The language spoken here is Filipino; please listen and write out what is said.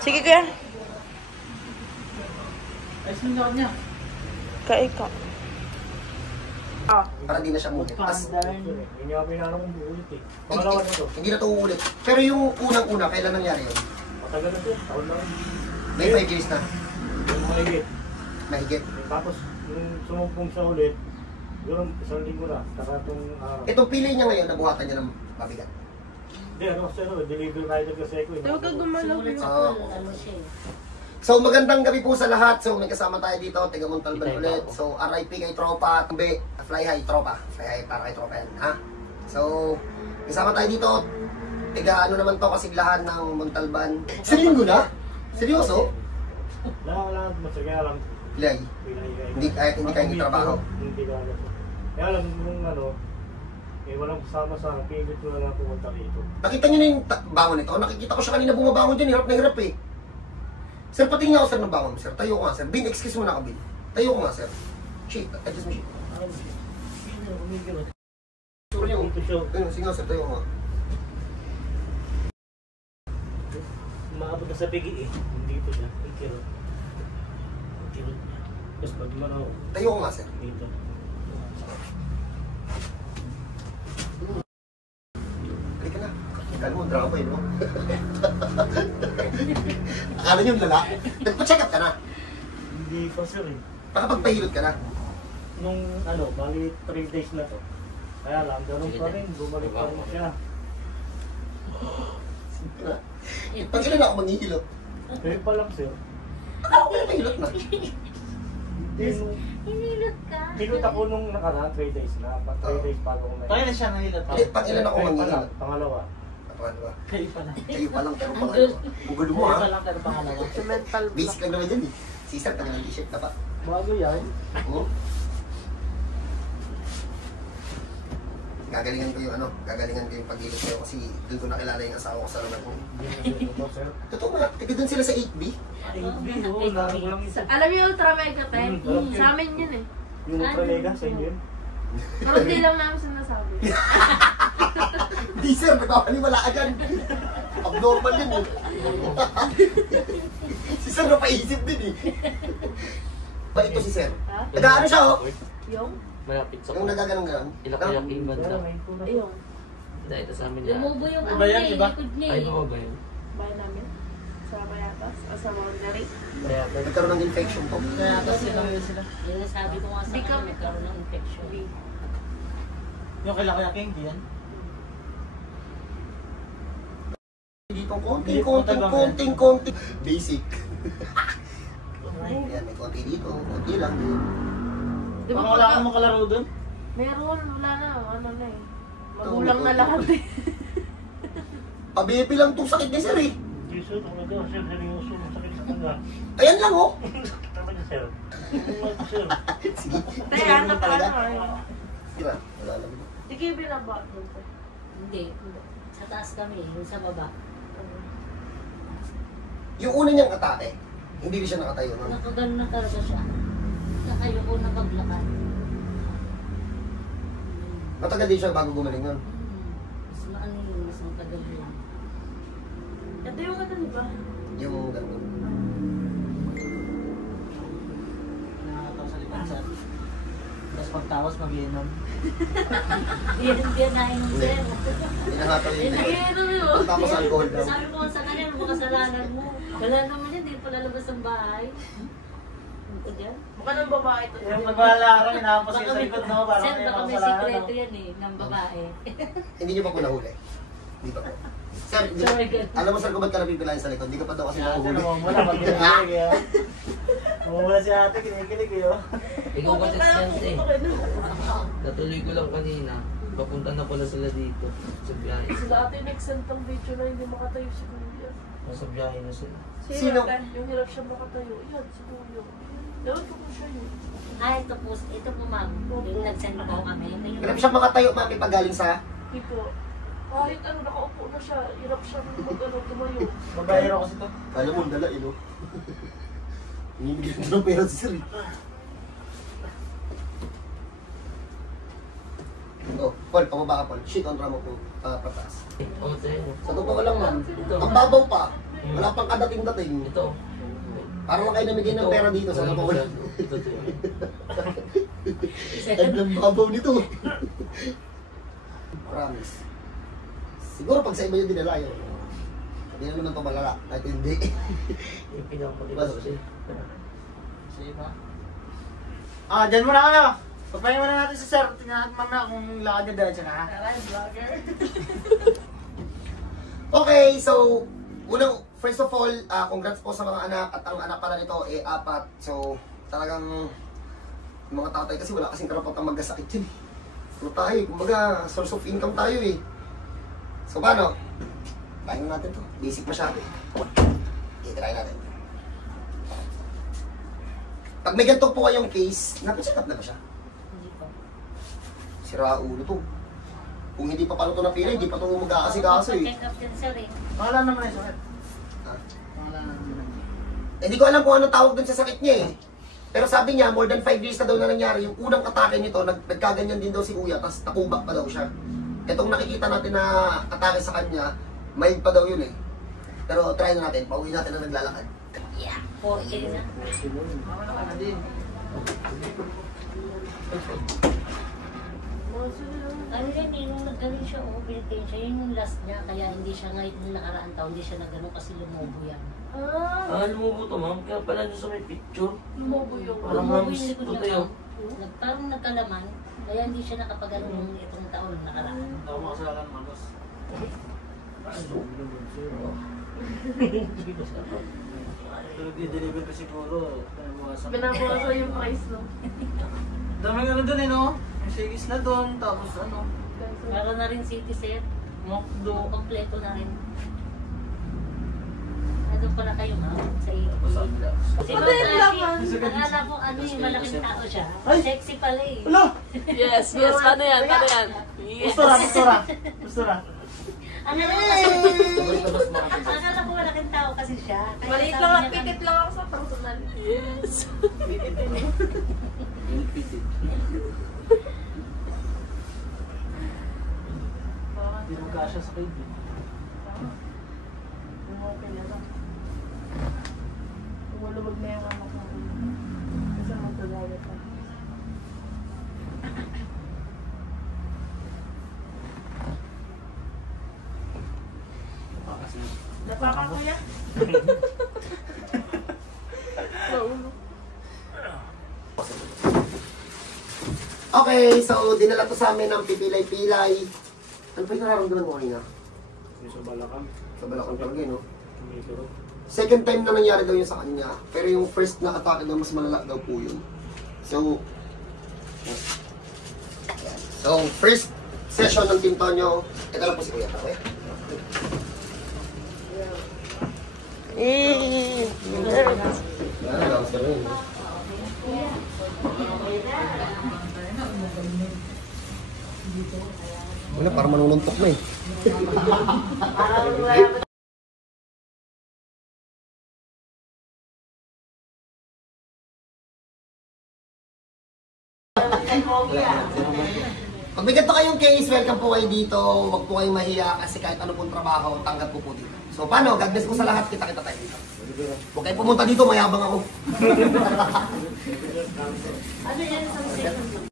Sige kuya. Ayos yung lakad niya. Ka. Para di na siya mulit. Hindi nga pinanong kong buulit eh. Pangalawa na ito. Hindi na ito uulit. Pero yung unang-una, kailan nangyari yun? Matagal na ito. Taon lang. May 5 years na. Yung mahigit. Mahigit. Tapos, nung sumumpong siya ulit, yun, isang linggo na. Saka itong araw. Itong pili niya ngayon, nabuhatan niya ng mabigat. Hindi, ano kasi ano, deliver rider kasi ako eh. Huwag ka gumalaw. So magandang gabi po sa lahat. So may kasama tayo dito, taga Montalban ulit. So RIP kay tropa, B, fly high tropa. Fly high para kay tropa yan, ha? So kasama tayo dito. Taga ano naman to, kasiglahan ng Montalban. Sa linggo na? Seryoso? Wala, masaya lang. Lay. Hindi kayo trabaho. Hindi ka alam. Kaya alam nung ano, eh walang kasama sa akin, pilit ko na lang pumunta rito. Nakita niyo na yung bangon nito? Nakikita ko siya kanina bumabangon dyan, hirap na hirap eh. Sir, patingin ako sir ng bangon, sir. Tayo ko nga sir. Bin, excuse mo na ako, Bin. Tayo ko nga sir. Shit, adjust mo shit. Sige nga sir, tayo ko nga. Maabot na sa pigi eh. Hindi ito siya. Ikirot. Ikirot niya. Tapos magmanaw. Tayo ko nga sir. Dito. Halika na. Kala mo, drama eh, no? Akala niyo lala? Nagpa-check up ka na? Hindi pa sir eh. Pakapagpahilot ka na? Nung ano, bali 3 days na to. Kaya lang, ganun pa rin. Bumalik pa rin siya. Pag ilan ako manghihilot? Kaya pa lang sir. Ako ko yung mahilot na. Hinilot ka. Hilot ako nung nakaraan, 3 days na. Pag 3 days bago ko na. Pakailan siya nahilot pa? Pag ilan ako manghihilot? Pangalawa. Pangalawa. Kayo pa lang. Kayo pa lang, pero pangalawa. Ang gulo mo Kayo ha? pa lang pero pangalawa. Mental Basic lang naman yan eh. Si sir, taga ng t-shirt na pa. Bago yan. Oo. Gagalingan ko yung ano, gagalingan ko yung paghilot kayo kasi doon ko nakilala yung asawa ko sa lugar ko. Totoo nga, taga doon sila sa 8B. Alam niyo Ultra Mega 10? Sa amin yun eh. Yung Ultra Mega, sa inyo yun? Pero hindi lang namin sinasabi. Di sir, nagpapaniwala ka dyan. Abnormal yun eh. Si sir napaisip din eh. Ba ito si sir? Ha? Nag-ano siya oh? Yung? Malapit sa Yung nagaganong-ganon? Ilak-ilaking banda. Ayun. Dahil ito sa amin na. Lumubo yung Iba yan, ano iba? likod niya Ay, eh. oo ba yun? Bahay namin. Sa Mayatas. O sa Boundary. Kaya, Nagkaroon ng infection to. kaya tapos sila. Yung sabi ko nga sa Di kanya, kami nagkaroon ng infection. Yung kailangan hindi yan? Dito konting. Basic. Yan, may konti dito, konti lang. Di ba Wala kang makalaro dun? meron, wala na. Ano na eh. Magulang na lahat eh. Pabipi lang itong sakit ni sir eh. Hindi sir, talaga, sir, seryoso. Masakit sa kanya. Ayan lang oh. Tama niya sir. Sir. Sige. Kaya ano pa ano. Tira, wala lang. Sige, binaba doon. Hindi. Sa taas kami, yung sa baba. Yung una niyang atake, hindi rin siya nakatayo. No? Nakagano na talaga siya. Nakayoko na paglakad. Matagal din siya bago gumaling nun. Mas maano yun, mas matagal yun. Ito yung ano, di ba? Yung gano'n. Nakakatawa sa likod sa tapos pagtawas mag-iinom. Yan na yung sir. Hinahataw yun. Ano yun? Tapos alcohol daw. Sabi ko sa kanya, ano ba kasalanan mo? Wala naman yan, di pa lalabas ng bahay. Ano dyan? Mukha ng babae ito. Yung pagbalarang, inaapos kayo sa likod mo. Parang Sir, may baka may makasalanan. sikreto yan eh, ng babae. Hindi niyo pa po nahuli. Hindi pa po. Sir, hindi, Sorry, God. alam mo sir kung ba't ka napipilayan sa likod? Hindi ka pa daw kasi Si ate nahuhuli. namumula pag kinikilig eh. Namumula si ate, kinikilig eh. Ikaw kasi siyempre. Natuloy ko lang kanina. Papunta na pala sila dito. Sa biyahe. Sila ate nag-send ng video na hindi makatayo si Kuya. Nasa biyahe na sila. Sino? Yung hirap siya makatayo. Yan, si Kuya. Ewan ko kung siya yun. Ito po ma'am, yung nag-send po kami. Hirap siya makatayo, mami, pag galing sa... Tipo, kahit ano, nakaupo na siya. Hirap siya mag-ano, tumayo. Babayero kasi to. Kala mo, dala, ino. Hinibigyan ko ng pera si sir eh. Oh, Paul, pababa ka, Paul. Shit on ramo po, pataas. Oo, tayo. Sa totoo lang, ma'am. Ang babaw pa. Wala pang kadating-dating. Ito. Parang lang kayo namigay ng pera dito sa Labaw. Ito. Ang lambabaw nito. Promise. Siguro pag sa iba yung dinala yun. Hindi na naman ito malala. Kahit hindi. Yung pinapakita kasi. Sige pa. Dyan muna ka na. Pagpahin muna natin si sir. Tingnan natin mamaya kung lakad niya dahil siya na. Aray, vlogger. Okay, so, first of all, congrats po sa mga anak at ang anak pala nito, 4. So, talagang, yung mga tatay kasi wala kasing karapatang magkasakit yun. Ano tayo, kumbaga, source of income tayo eh. So, paano? Try natin to. Basic masyado eh. Okay, try natin. Pag may ganito po kayong case, napacheck up na ba siya? Hindi pa. Sira ulo to. Kung hindi pa pala ito napili, hindi pa ito mag-aasikaso eh. Check up din sir eh. Pangalan naman yung sakit. Ha? Pangalan naman. Hindi ko alam kung anong tawag dun sa sakit niya eh. Pero sabi niya, more than 5 years na daw na nangyari. Yung unang atake nito, nagkaganyan din daw si kuya, tapos nakubak pa daw siya. Itong nakikita natin na atake sa kanya, mild pa daw yun eh. Pero try na natin, pauwi natin na naglalakad. Yeah. 4K na. Ano din? Ano yan eh, nung naggaling siya, pinagkain siya, yun yung last niya, kaya hindi siya ngayon nung nakaraan taon, hindi siya nagano kasi lumubo yan. Lumubo to ma'am. Kaya pala nyo sa may picture. Lumubo yung... Parang Lumubo hams. yung likod Ito niya. yun. Parang nagkalaman, kaya hindi siya nakapagano nung itong taon nakaraan. Ako makasalanan mga boss. Pero di-deliver ko siguro. Binabawasan yung price, no? Daming ano dun eh no? Yung sigis na dun, tapos ano? Meron na rin city set, Mokdo. kompleto na rin. Ano pala kayo ma'am? Sa iyo. Kasi Ano yun laman? akala ko ano yung malaking tao siya. Ay! Sexy pala eh. Ano? Yes, yes. Paano yan? Paano yan? Yes. Pustura. Akala ko kasi... Akala ko malaking tao kasi siya. Kaya Maliit sabi lang at niya, pitit lang ako sa personal. Yes. Hindi naman kasha sa kayo. Okay na lang. Umulubog na yung anak ko. Kasi magkagalit pa. Napaka kuya? Okay, so dinala to sa amin ng pipilay-pilay. Ano pa yung nararamdaman mo kanina? Yung sa balakang. Sa balakang talaga, no? May kiro. Second time na nangyari daw yun sa kanya. Pero yung first na atake daw, mas malala daw po yun. So, first session ng Team Tonyo. Ito lang po si Kuya. Okay? Yan, lakas ka rin. Wala, parang manununtok na eh. Pag may ganito kayong case, welcome po kayo dito. Huwag po kayong mahiya kasi kahit ano pong trabaho, tanggap po dito. So paano? God bless po sa lahat. Kita-kita tayo dito. Huwag kayo pumunta dito, mayabang ako. Ano yan sa second?